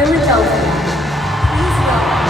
Philadelphia. Please welcome.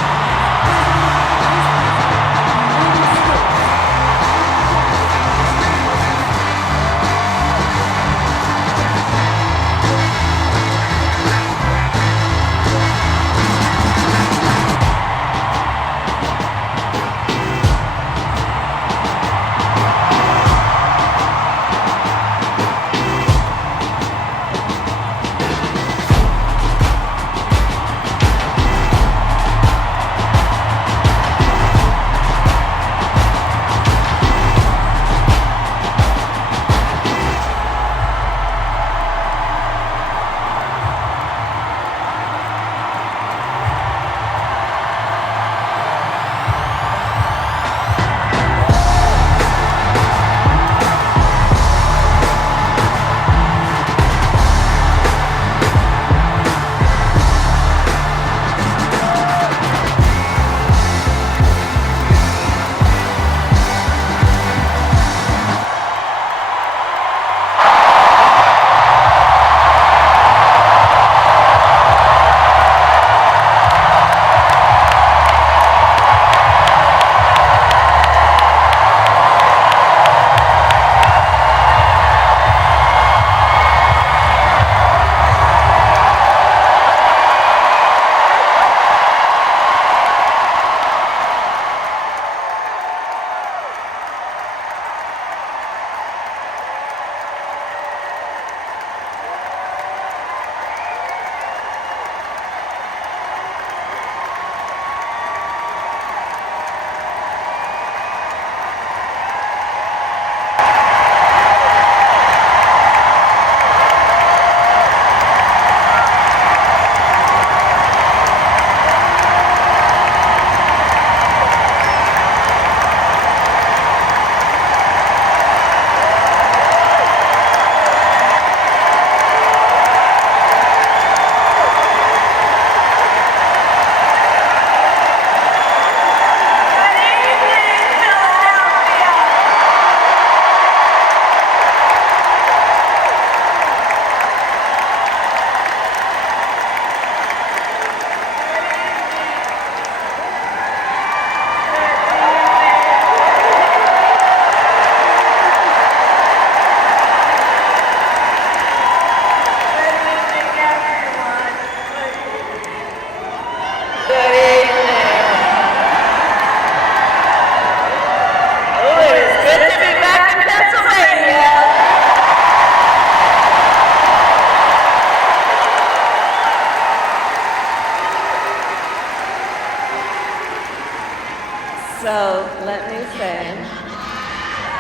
So let me say,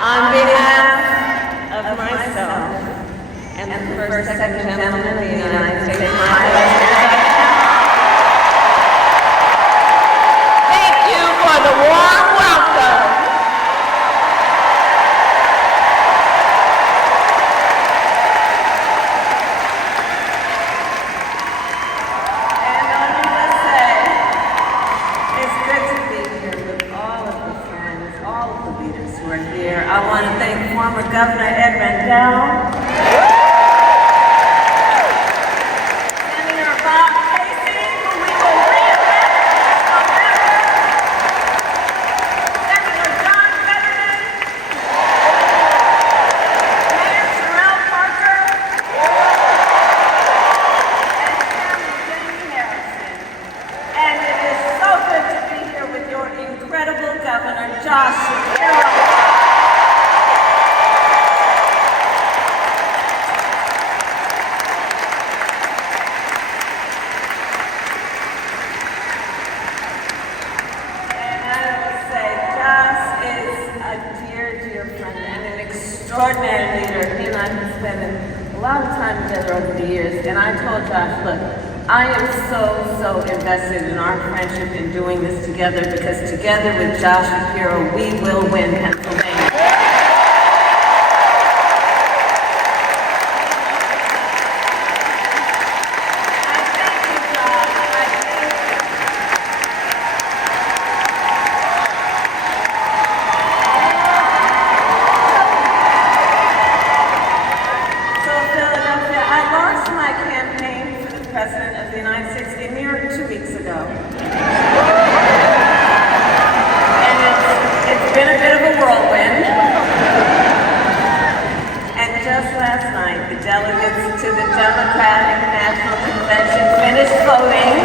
on behalf of myself and the first, second gentleman of the United States, thank you for the warm welcome. And I need to say, it's good to be here with all of the friends, all of the leaders who are here. I want to thank former Governor Ed Rendell, Senator Bob Casey, who we will re-elect this November, Senator John Fetterman, Mayor Sherelle Parker, and Chairman Jenny Harrison. And it is so good to be here with your incredible Governor, Josh Shapiro. Extraordinary leader. He and I have spent a lot of time together over the years, and I told Josh, look, I am so invested in our friendship in doing this together, because together with Josh Shapiro, we will win Pennsylvania. President of the the United States gave me 2 weeks ago. And it's been a bit of a whirlwind. And just last night, the delegates to the Democratic National Convention finished voting.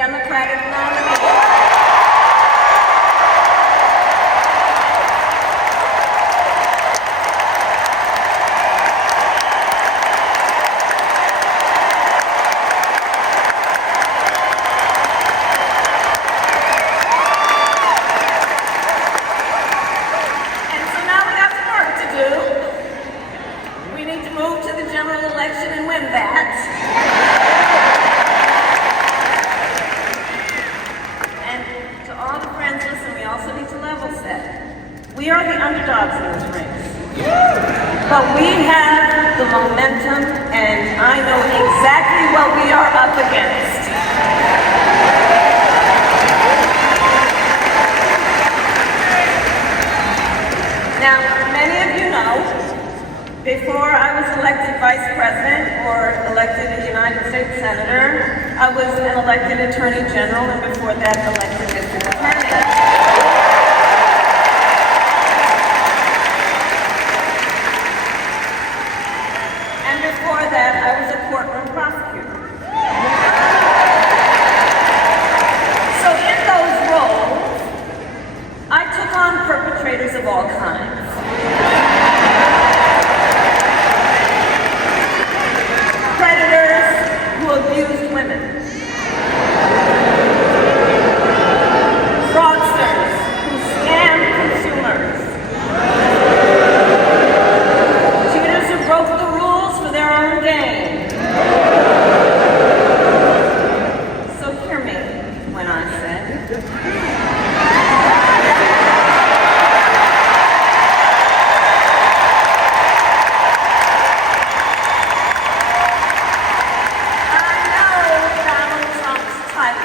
Democratic nominee. And so now we got some work to do. We need to move to the general election and win that. We are the underdogs in this race, but we have the momentum, and I know exactly what we are up against. Now, many of you know, before I was elected Vice President or elected a United States Senator, I was an elected Attorney General, and before that, elected District Attorney. Before that, I was a courtroom prosecutor. So in those roles, I took on perpetrators of all kinds. Predators who abused women. Fraudsters who scammed consumers. Cheaters who broke the rules for their own gain. So hear me when I say, I know Donald Trump's type.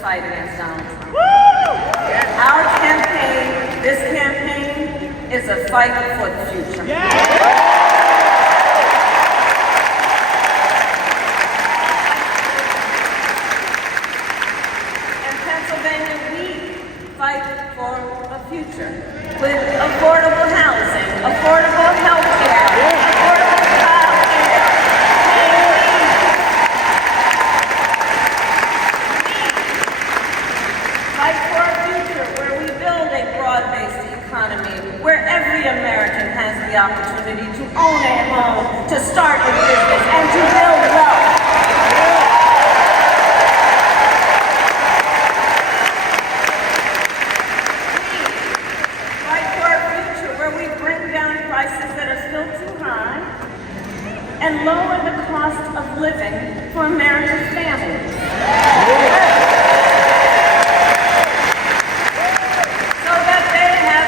Fight against Donald Trump. Our campaign, this campaign, is a fight for the future. In Pennsylvania, we fight for a future with affordable housing, affordable health care, affordable child care, fight for a future where we build a broad-based economy, where every American has the opportunity to own a home, to start a business, and to build wealth. We fight for a future where we bring down prices that are still too high and lower the cost of living for America's families.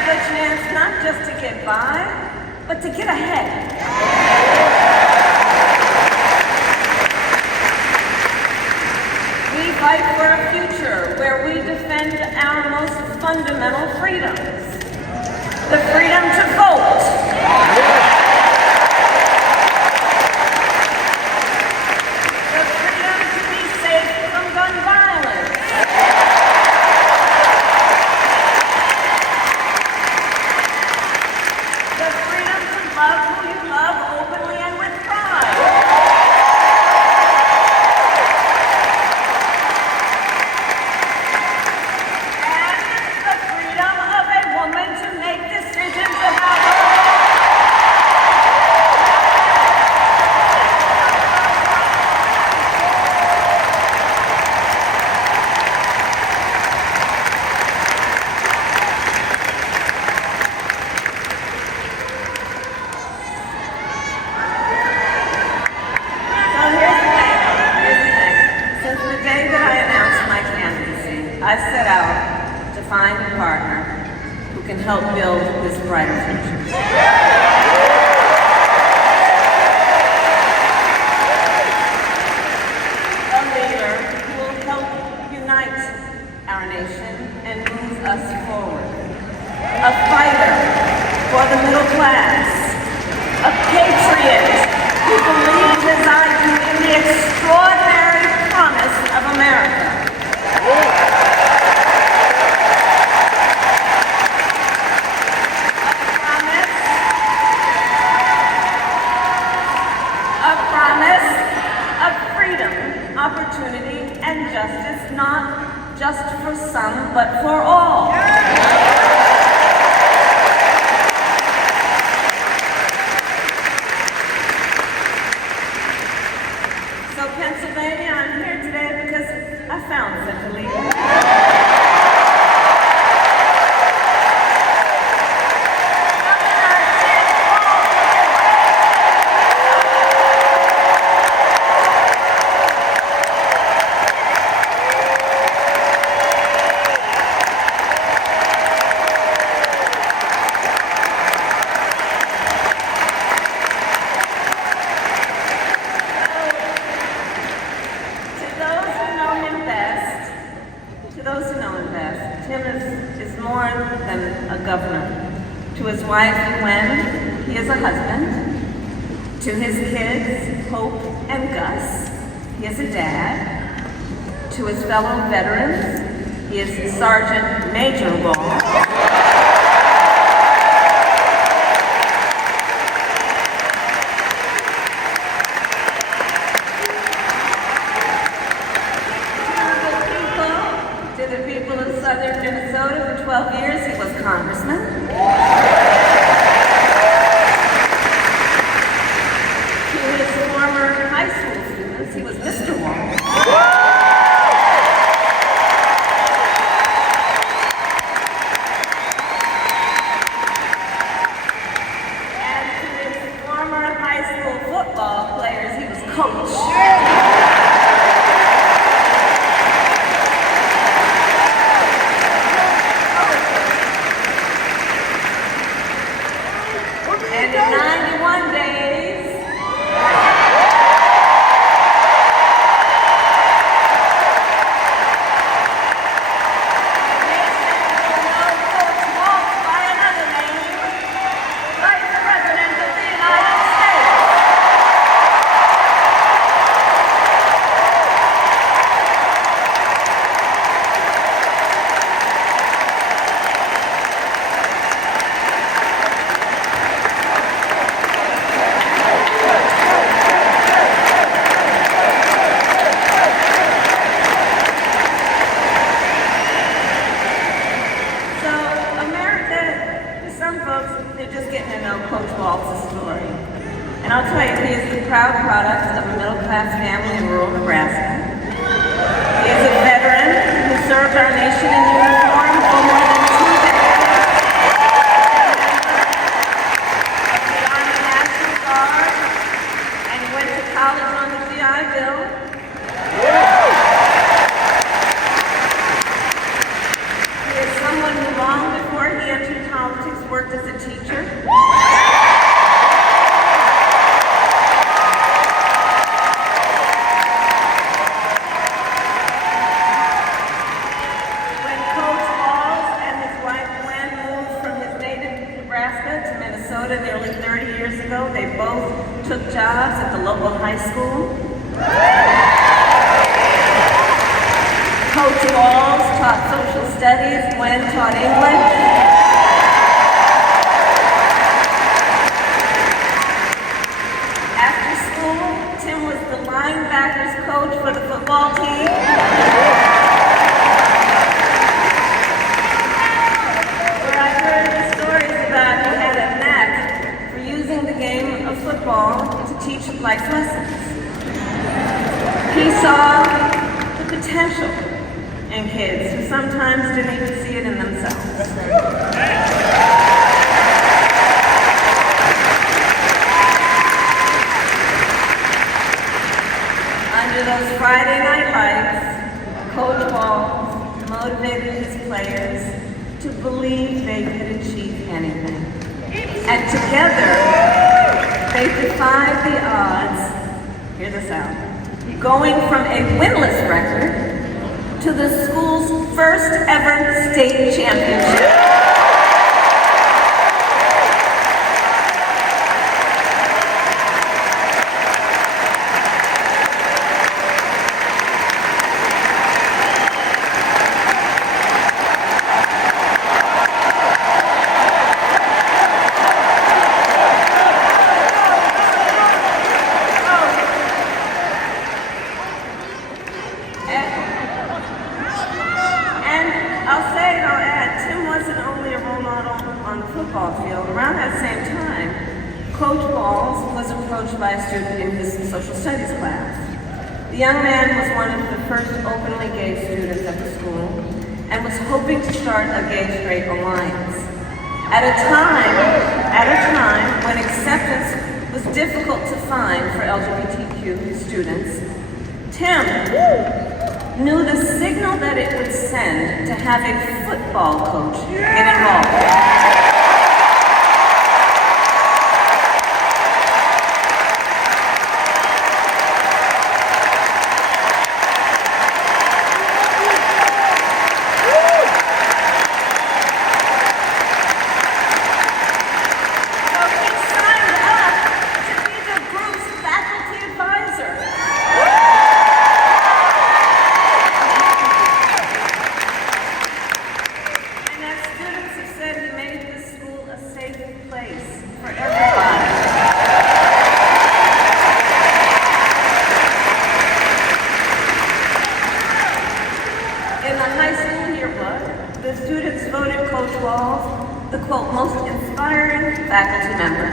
A chance not just to get by, but to get ahead. We fight for a future where we defend our most fundamental freedoms. The freedom to vote. The freedom to be safe from gun violence. Love who you love openly and with pride. And the freedom of a woman to make decisions about her life. I set out to find a partner who can help build this brighter future. A leader who will help unite our nation and move us forward. A fighter for the middle class. A patriot who believes as I do in the extraordinary promise of America. A promise of freedom, opportunity, and justice, not just for some, but for all. So Pennsylvania, I'm here today because I found such a leader. Tim is more than a governor. To his wife, Gwen, he is a husband. To his kids, Hope and Gus, he is a dad. To his fellow veterans, he is Sergeant Major Walz. Southern Minnesota for 12 years, he was congressman. To his former high school students, he was Mr. Walz. And to his former high school football players, he was coach. And in 91 days, Coach Walz by another name, Vice President of the United States. They're just getting to know Coach Walz's story. And I'll tell you, he is the proud product of a middle-class family in rural Nebraska. He is a veteran who served our nation in uniform for more than 2 decades. Of the Army National Guard, and he went to college on the GI Bill. He is someone who long before he entered politics worked as a teacher. When Coach Walz and his wife Gwen moved from his native Nebraska to Minnesota nearly 30 years ago, they both took jobs at the local high school. Coach Walz taught social studies, Gwen taught English. After school, Tim was the linebackers coach for the football team. Where I heard the stories about he had a knack for using the game of football to teach life lessons. He saw the potential in kids who sometimes didn't even see it in themselves. Under those Friday night lights, Coach Walz, the motivated his players to believe they could achieve anything. And together, they defied the odds, hear this out, going from a winless record to the school's first ever state championship. Around that same time, Coach Walz was approached by a student in his social studies class. The young man was one of the first openly gay students at the school and was hoping to start a gay-straight alliance. At a time when acceptance was difficult to find for LGBTQ students, Tim knew the signal that it would send to have a football coach get involved. The students voted Coach Walz the, quote, most inspiring faculty member.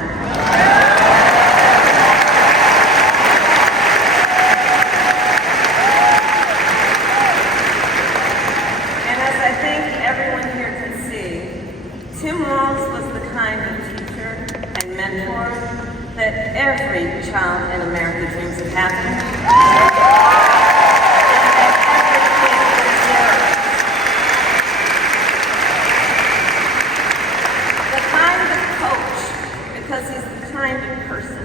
And as I think everyone here can see, Tim Walz was the kind of teacher and mentor that every child in America dreams of having. Because he's the kind of person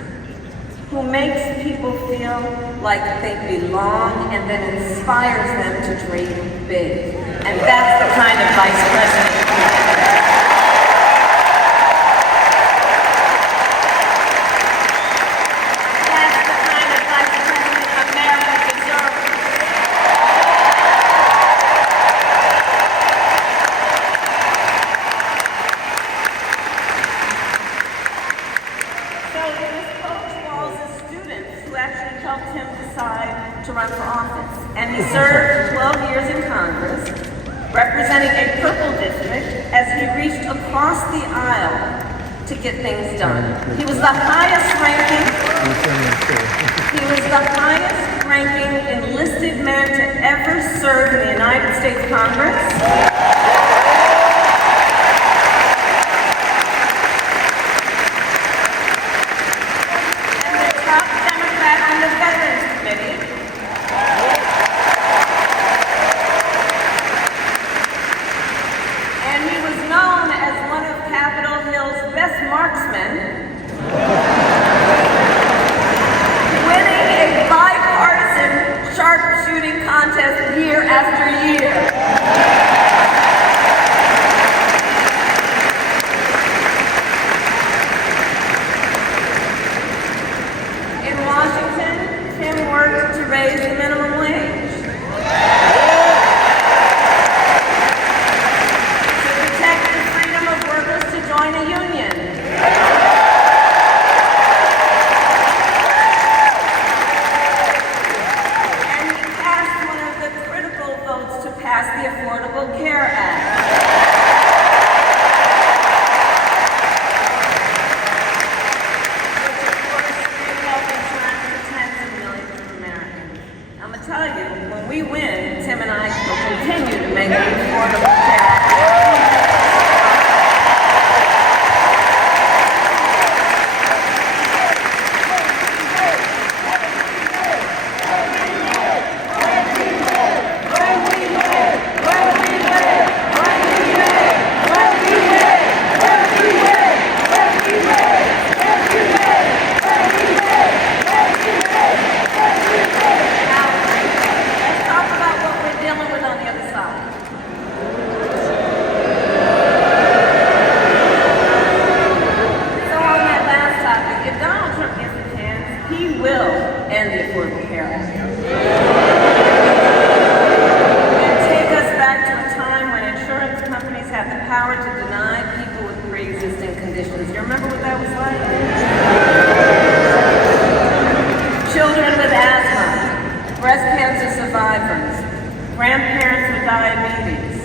who makes people feel like they belong and then inspires them to dream big. And that's the kind of vice president we have. That's the kind of vice president America deserves. So it was Coach Walz's students who actually helped him decide to run for office. And he served 12 years in Congress, representing a purple district as he reached across the aisle to get things done. He was the highest ranking enlisted man to ever serve in the United States Congress. Marksman, winning a bipartisan sharpshooting contest year after year. In Washington, Tim worked to raise the minimum wage, to protect the freedom of workers to join a union, passed the Affordable Care Act. Which of course free health insurance for tens of millions of Americans. I'm going to tell you, when we win, Tim and I will continue to make the Affordable Care Act. When we power to deny people with pre-existing conditions. You remember what that was like? Children with asthma, breast cancer survivors, grandparents with diabetes.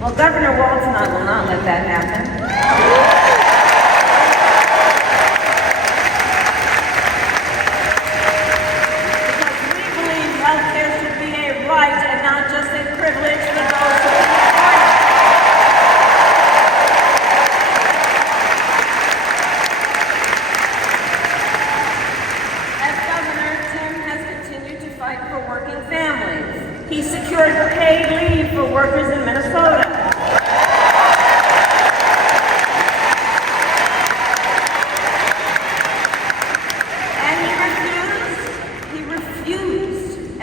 Well, Governor Walz and I will not let that happen. Because we believe healthcare should be a right and not just a privilege for those who can afford it. As governor, Tim has continued to fight for working families. He secured paid leave for workers in Minnesota.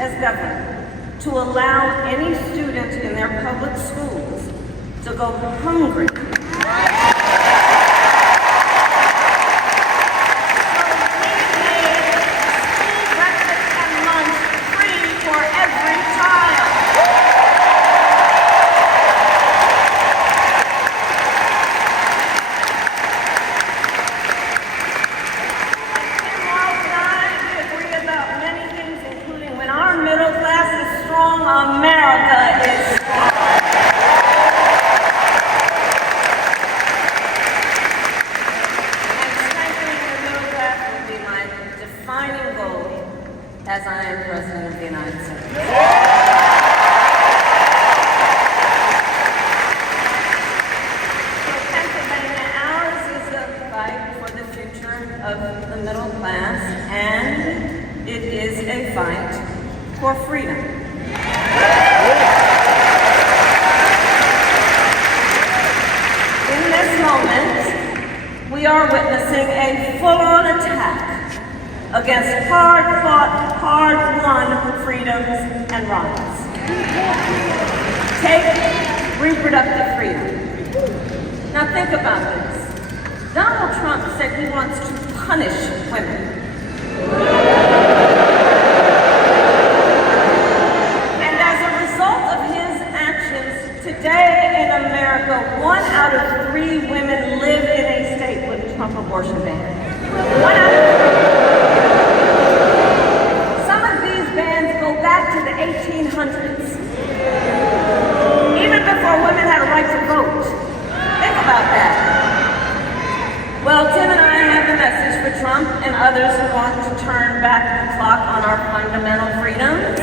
As governor, to allow any student in their public schools to go hungry. So we made school breakfast and lunch free for every child. Tim Walz and I agree about many things, including when our middle class is strong, America is strong. And strengthening the middle class will be my defining goal as I am President of the United States. So Pennsylvania, ours is a fight for the future of the middle class, and it is a fight for freedom. In this moment, we are witnessing a full-on attack against hard-fought, hard-won freedoms and rights. Take reproductive freedom. Now think about this. Donald Trump said he wants to punish women. Today in America, 1 out of 3 women live in a state with a Trump abortion ban. 1 out of 3. Some of these bans go back to the 1800s. Even before women had a right to vote. Think about that. Well, Tim and I have a message for Trump and others who want to turn back the clock on our fundamental freedoms.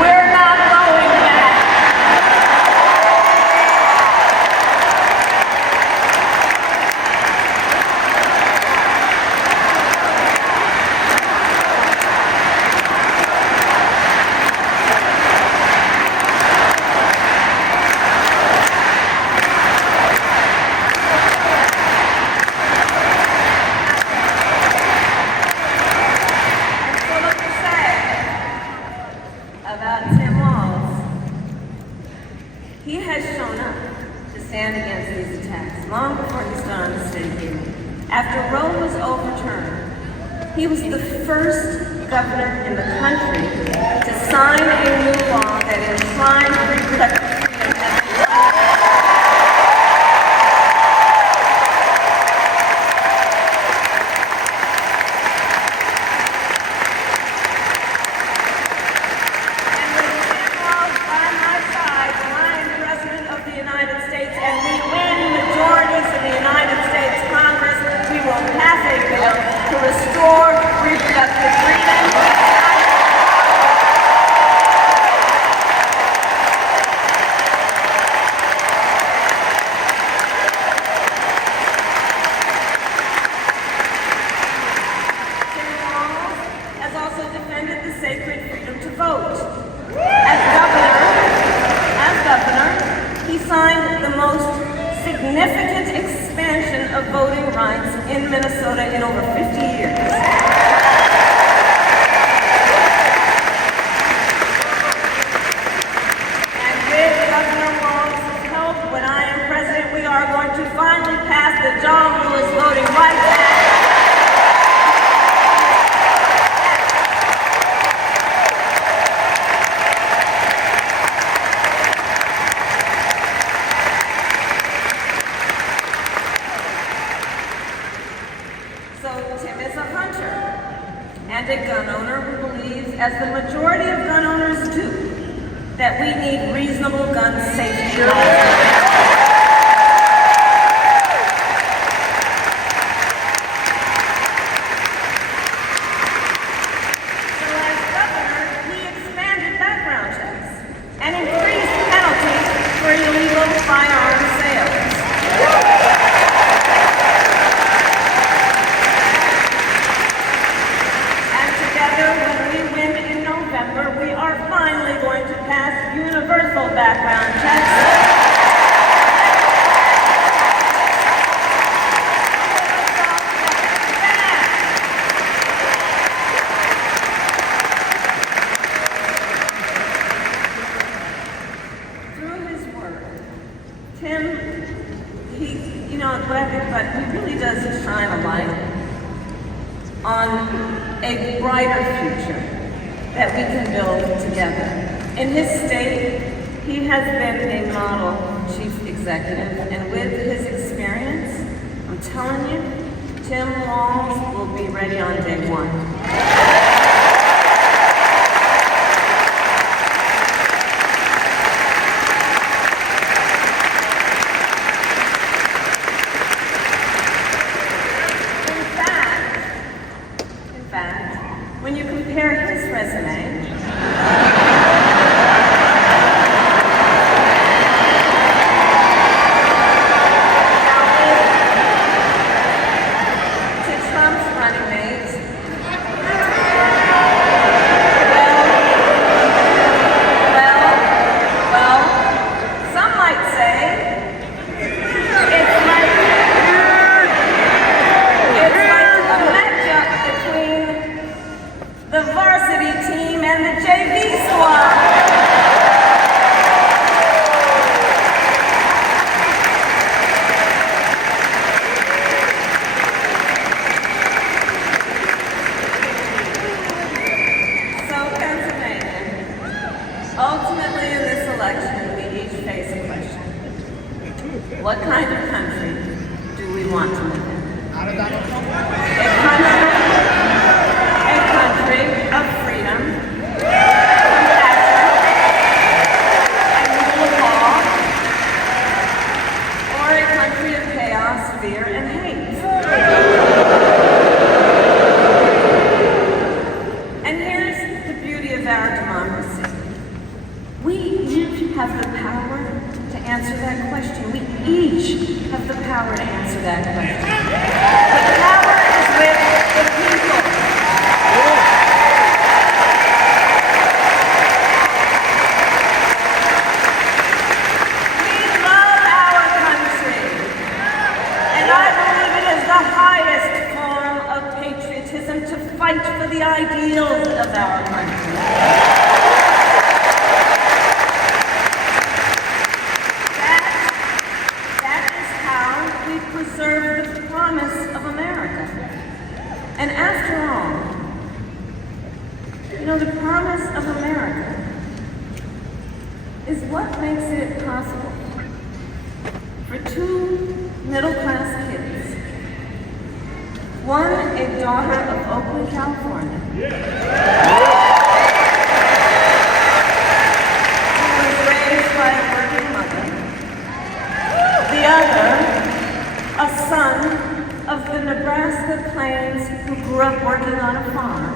We're not going back. About Tim Walz, he has shown up to stand against these attacks long before he stood on the stage here. After Roe was overturned, he was the first governor in the country to sign a new law that enshrined reproductive freedom as a right. To restore reproductive freedom. Tim Walz has also defended the sacred freedom to vote. As governor, he signed the most significant expansion of voting rights in Minnesota in over 50 years. And with Governor Walz's help, when I am president, we are going to finally pass the John Lewis Voting Rights Act. gun safety. And increased penalties for illegal firearm sales. And together, when we win in November, we are finally going to pass universal background checks. Tim, but he really does shine a light on a brighter future that we can build together. In his state, he has been a model chief executive, and with his experience, I'm telling you, Tim Walz will be ready on day one. When you compare his resume to Trump's running mates, well, some might say it's like a matchup between the varsity team and the JV squad. So, Pennsylvania, ultimately in this election, we each face a question. What kind of country do we want to live in? A country of freedom, compassion, and rule of law, or a country of chaos, fear, and hate. And here's the beauty of our democracy. We each have the power to answer that question. We each have the power to answer that question. The power is with the people. To fight for the ideals of our country. That is how we preserve the promise of America. And after all, the promise of America is what makes it possible for two middle-class kids, one, a daughter of Oakland, California, who was raised by a working mother. The other, a son of the Nebraska Plains who grew up working on a farm.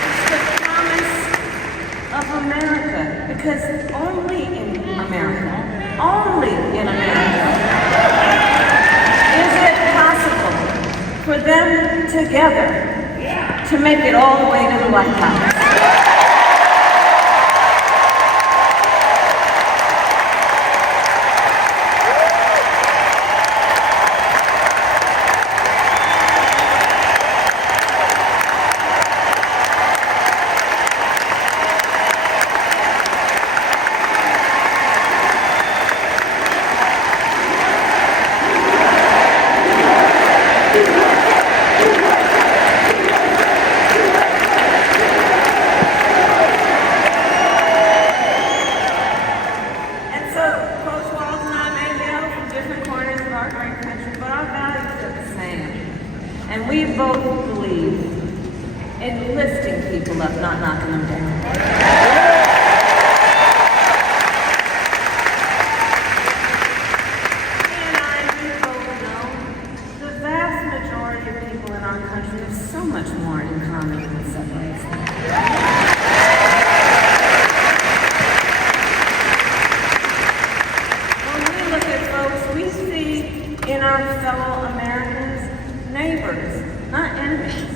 It's the promise of America, because only in America is it possible for them together to make it all the way to the White House. lifting people up, not knocking them down. And I do both know the vast majority of people in our country have so much more in common than separates them. When we look at folks, we see in our fellow Americans neighbors, not enemies.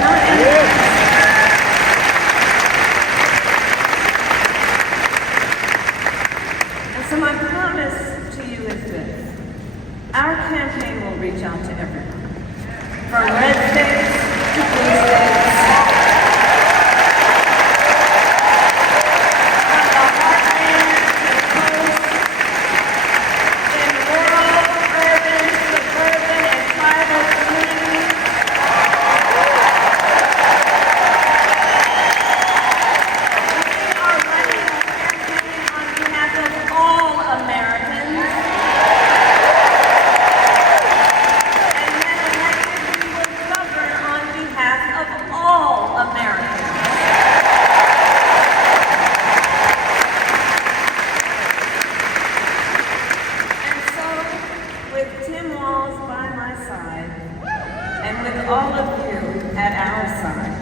Not enemies. And so my promise to you is this. Our campaign will reach out to everyone. From red states to blue states. From the heartland to the coast. In rural, urban, suburban, and tribal communities. We are running a campaign on behalf of all Americans. And when elected, we will govern on behalf of all Americans. And so, with Tim Walz by my side, and with all of you at our side,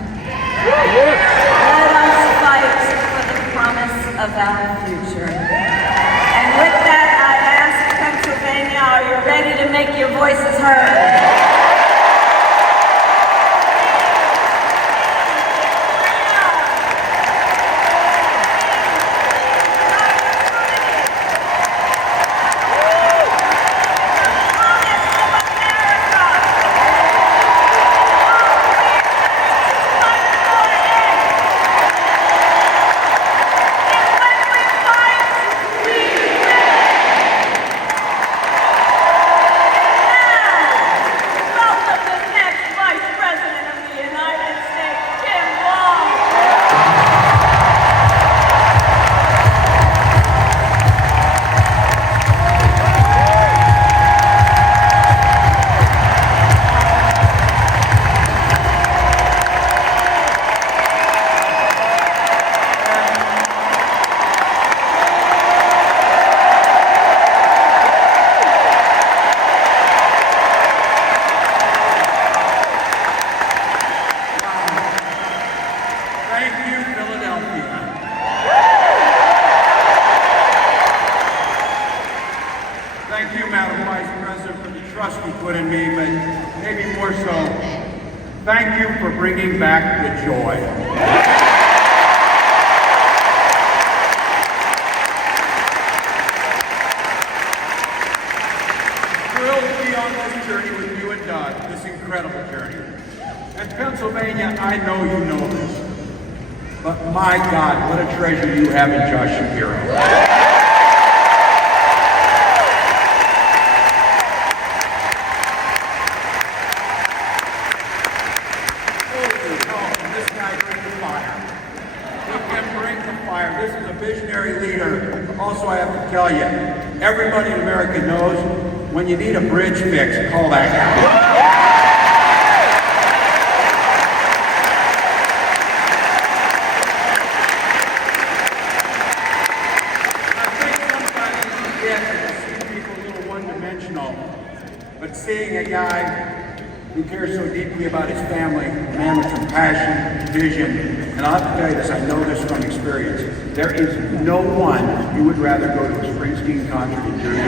let us fight for the promise of our future. And with that, I ask Pennsylvania, are you ready to make your voices heard? Welcome the next Vice President of the United States, Tim Walz. Thank you, Philadelphia. Thank you, Madam Vice President, for the trust you put in me, but maybe more so, thank you for bringing back the joy. Thrilled to be on this journey with you and Doug, this incredible journey. And Pennsylvania, I know you know this, but my God, what a treasure you have in Josh Shapiro. Holy hell, can this guy bring the fire? He can bring the fire. This is a visionary leader. Also, I have to tell you, everybody in America knows when you need a bridge fix, call that guy. But seeing a guy who cares so deeply about his family, a man with compassion, vision, and I'll have to tell you this, I know this from experience. There is no one you would rather go to a Springsteen concert in Jersey.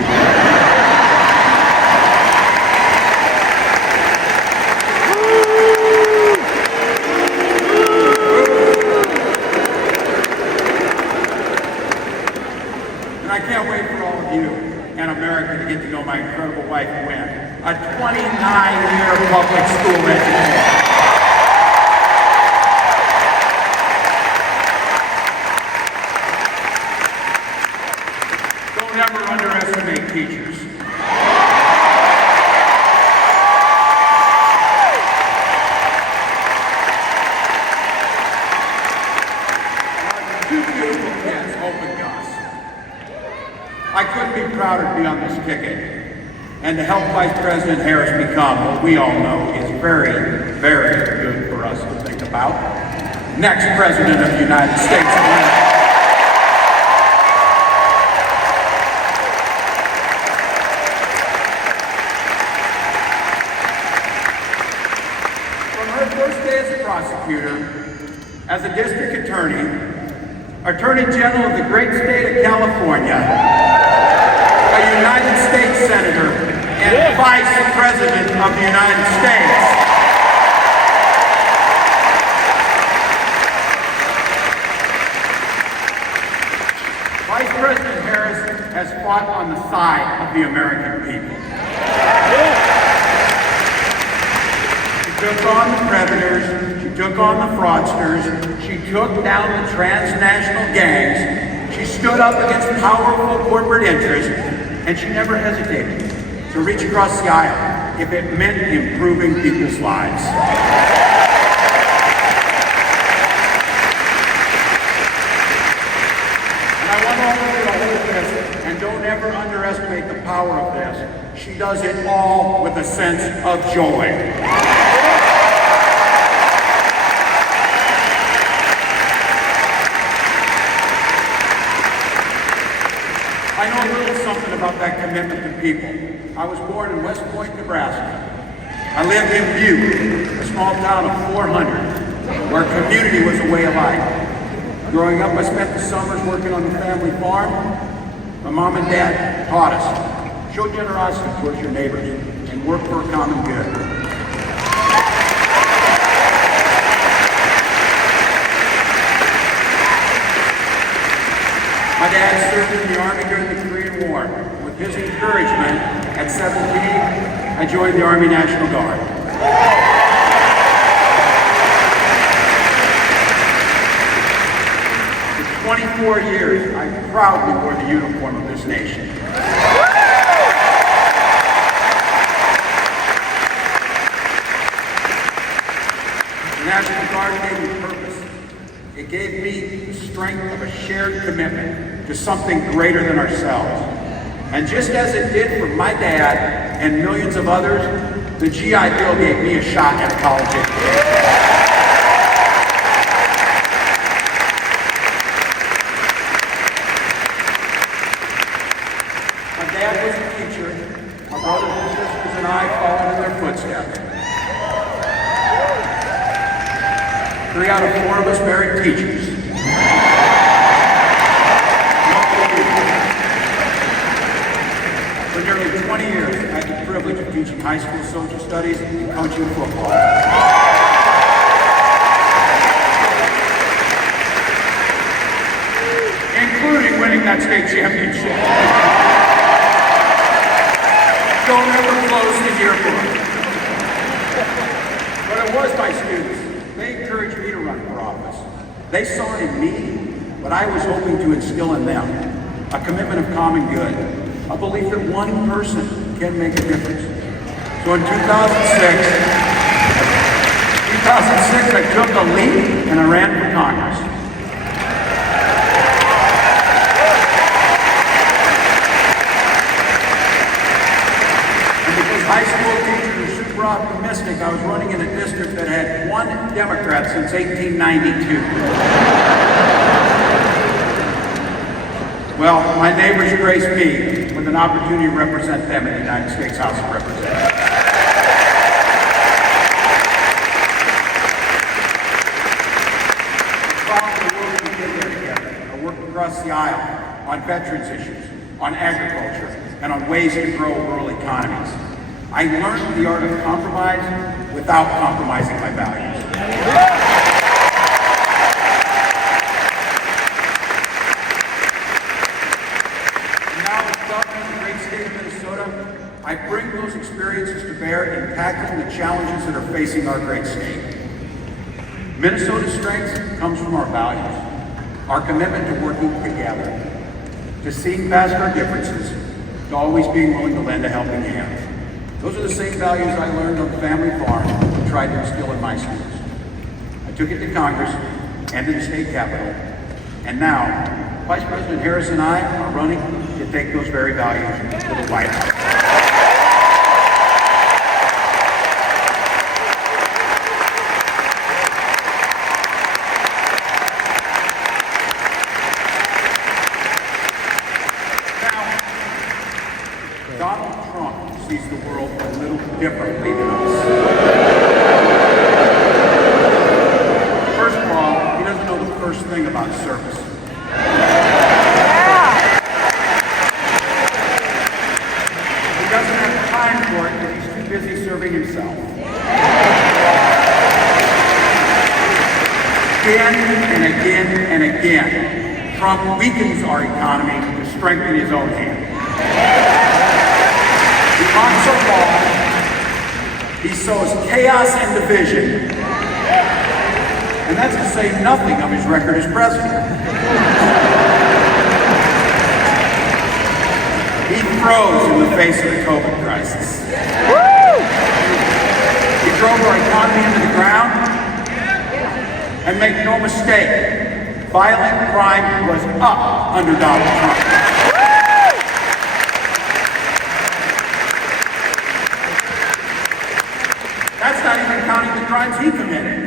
And I can't wait for all of you and America to get to know my incredible wife, Gwen, a 29-year public school educator. Don't ever underestimate teachers. Two beautiful kids, Hope and Gus. I couldn't be prouder to be on this ticket and to help Vice President Harris become what we all know is very, very good for us to think about. about. Next President of the United States of America. From her first day as a prosecutor, as a district attorney, Attorney General of the great state of California, a United States Senator, and Vice President of the United States. Vice President Harris has fought on the side of the American people. She took on the predators, she took on the fraudsters, she took down the transnational gangs, she stood up against powerful corporate interests, and she never hesitated to reach across the aisle if it meant improving people's lives. And I want all of you to hold this, and don't ever underestimate the power of this. She does it all with a sense of joy. I know a little something about that commitment to people. I was born in West Point, Nebraska. I lived in Butte, a small town of 400, where community was a way of life. Growing up, I spent the summers working on the family farm. My mom and dad taught us, show generosity towards your neighbors and work for a common good. My dad served in the Army during the Korean War. With his encouragement, at 17, I joined the Army National Guard. For 24 years, I proudly wore the uniform of this nation. The National Guard gave me purpose. It gave me the strength of a shared commitment to something greater than ourselves. And just as it did for my dad and millions of others, the GI Bill gave me a shot at a college education. My dad was a teacher. My brothers and sisters and I followed in their footsteps. 3 out of 4 of us married teachers. For nearly 20 years, I had the privilege of teaching high school social studies and coaching football. Including winning that state championship. Don't ever close the yearbook. But it was my students. They encouraged me to run for office. They saw in me what I was hoping to instill in them, a commitment of common good, a belief that one person can make a difference. So in 2006, I took a leap and I ran for Congress. And because high school teachers are super optimistic, I was running in a district that had one Democrat since 1892. Well, my neighbors graced me with an opportunity to represent them in the United States House of Representatives. I worked across the aisle on veterans issues, on agriculture, and on ways to grow rural economies. I learned the art of compromise without compromising my values. And now, as governor of the great state of Minnesota, I bring those experiences to bear in tackling the challenges that are facing our great state. Minnesota's strength comes from our values, our commitment to working together, to seeing past our differences, to always being willing to lend a helping hand. Those are the same values I learned on the family farm and tried to instill in my students. I took it to Congress and to the state capitol, and now Vice President Harris and I are running to take those very values to the White House. differently than us. First of all, he doesn't know the first thing about service. He doesn't have time for it because he's too busy serving himself. Again and again and again, Trump weakens our economy to strengthen his own hand. He mocks our law. He sows chaos and division. And that's to say nothing of his record as president. He froze in the face of the COVID crisis. He drove our economy into the ground. And make no mistake, violent crime was up under Donald Trump. That's not even counting the crimes he committed.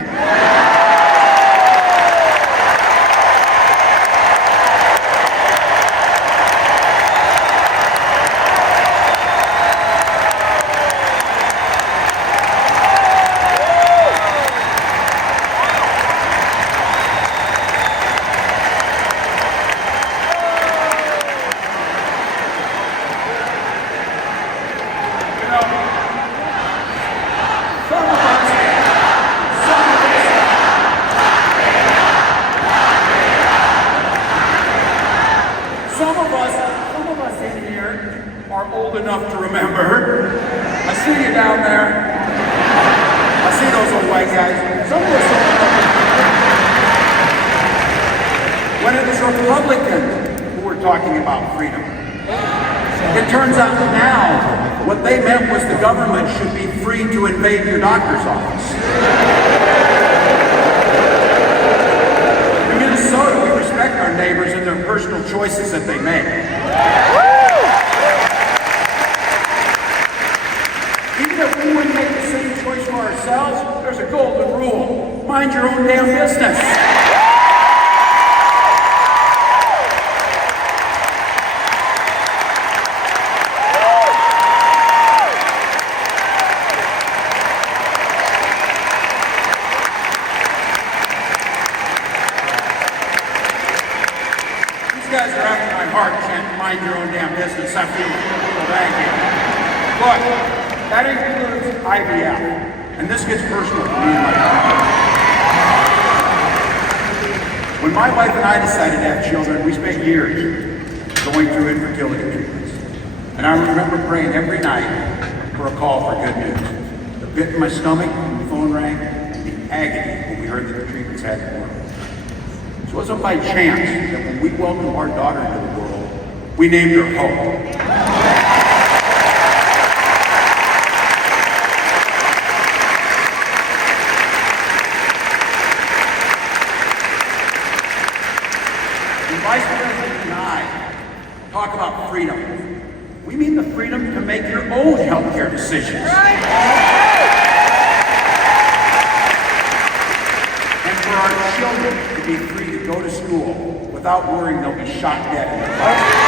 Some of us in here are old enough to remember. I see you down there. I see those old white guys. Some of us old enough to remember when it was Republicans who were talking about freedom. It turns out now what they meant was the government should be free to invade your doctor's office. In Minnesota, we respect our neighbors and their personal choices that they make. Even if we wouldn't make the same choice for ourselves, there's a golden rule. Mind your own damn business. You guys are after my heart, can't mind your own damn business. I feel thank you. Look, that includes IVF, and this gets personal for me and my family. When my wife and I decided to have children, we spent years going through infertility treatments. And I remember praying every night for a call for good news. The pit in my stomach when the phone rang, and the agony when we heard that the treatments hadn't worked. So it wasn't by chance that when we welcomed our daughter into the world, we named her Hope. When Vice President and I talk about freedom, we mean the freedom to make your own healthcare decisions. And for our children to be free to go to school without worrying they'll be shot dead in the classroom.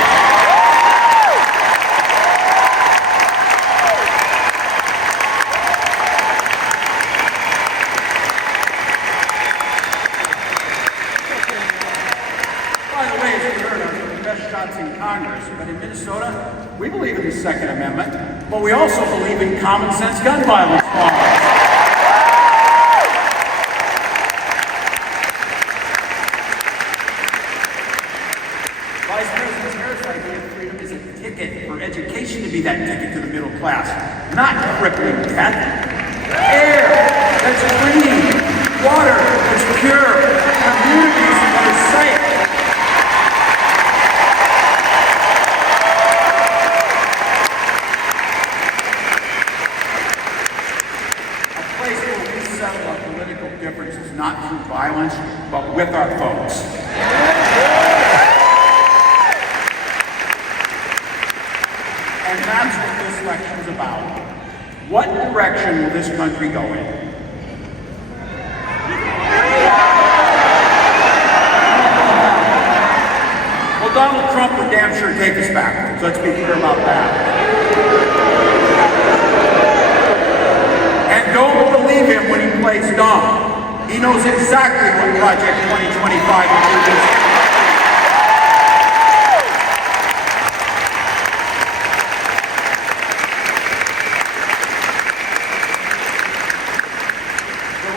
By the way, as you heard, our best shots in Congress, but in Minnesota, we believe in the Second Amendment, but we also believe in common sense gun violence laws. Vice President Harris' idea of freedom is a ticket for education to be that ticket to the middle class, not crippling death. Air that's clean, water that's pure, communities that are safe. A place where we settle our political differences not through violence, but with our folks. And that's what this election's about. What direction will this country go in? Well, Donald Trump would damn sure take us backwards. Let's be clear about that. believe him when he plays dumb. He knows exactly what Project 2025 will do.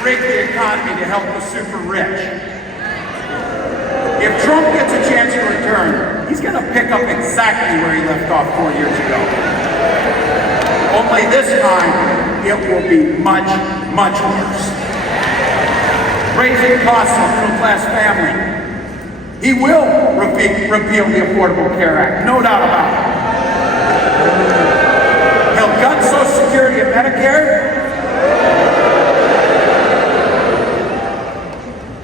Rig the economy to help the super rich. If Trump gets a chance to return, he's going to pick up exactly where he left off 4 years ago. Only this time, it will be much, much worse. Raising costs of middle-class family. He will repeal the Affordable Care Act, no doubt about it. He'll gut Social Security and Medicare.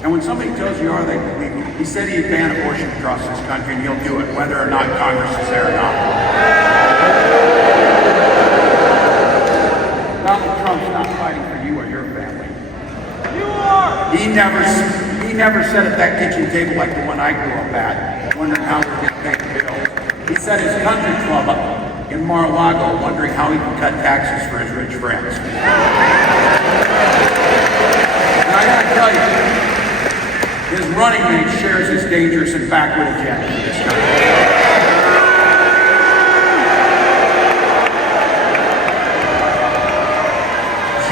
And when somebody tells you, are they believe you? He said he'd ban abortion across this country, and he'll do it, whether or not Congress is there or not. Donald Trump's not fighting for you or your family. You are! He never sat at that kitchen table like the one I grew up at, wondering how we're going to pay the bills. He sat at his country club up in Mar-a-Lago, wondering how he can cut taxes for his rich friends. And I gotta tell you, his running mate shares his dangerous and backward agenda for this country.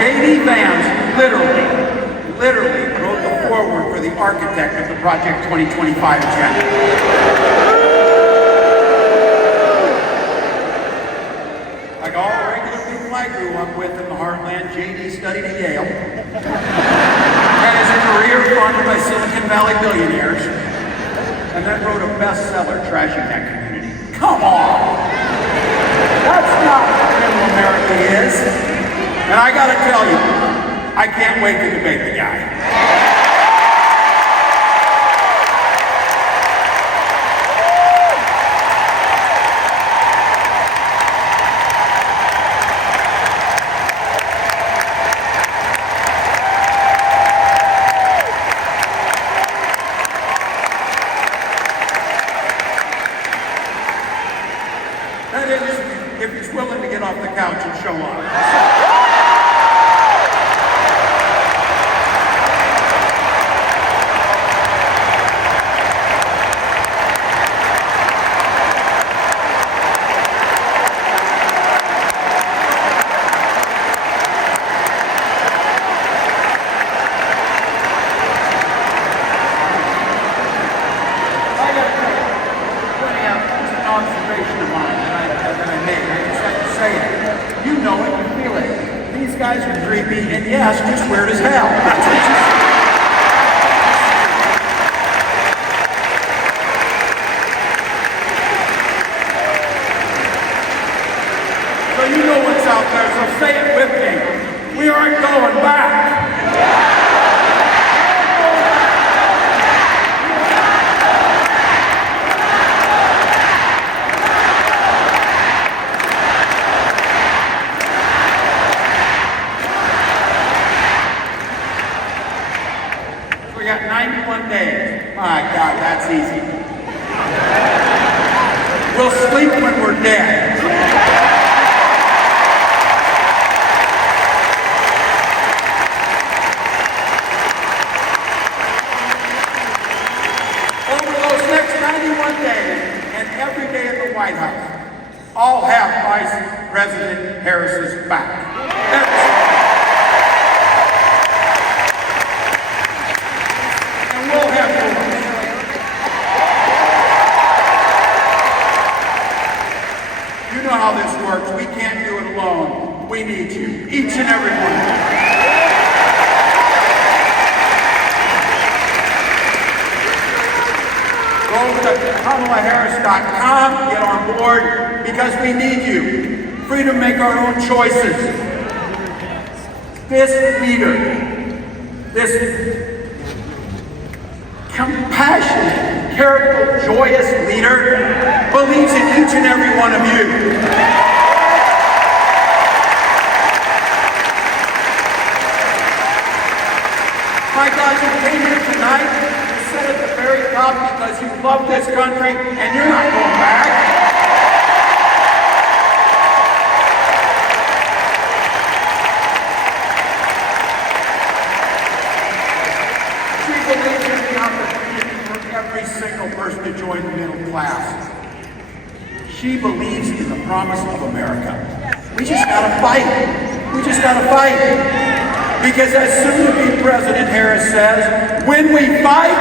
J.D. Vance literally wrote the foreword for the architect of the Project 2025 agenda. Like all regular people I grew up with in the heartland, J.D. studied at Yale. And is a career funded by Silicon Valley billionaires, and then wrote a bestseller trashing that community. Come on! That's not what middle America is. And I gotta tell you, I can't wait to debate the guy. That is, if he's willing to get off the couch and show up. Observation of mine that I made. I just have to say it. You know it, you feel it. These guys are creepy and yes, just weird as hell. That's what you say. So you know what's out there, so say it with me. We aren't going back. We got 91 days. My God, that's easy. We'll sleep when we're dead. Over those next 91 days, and every day at the White House, I'll have Vice President Harris's back. You know how this works. We can't do it alone. We need you, each and every one of you. Go over to KamalaHarris.com, get on board, because we need you. Freedom to make our own choices. This leader, this compassionate, careful, joyous leader believes in each and every one of you. My God, you came here tonight, you sat at the very top because you love this country and you're not going back. believes in the opportunity for every single person to join the middle class. She believes in the promise of America. We just gotta fight. We just gotta fight. Because as soon-to-be President Harris says, when we fight,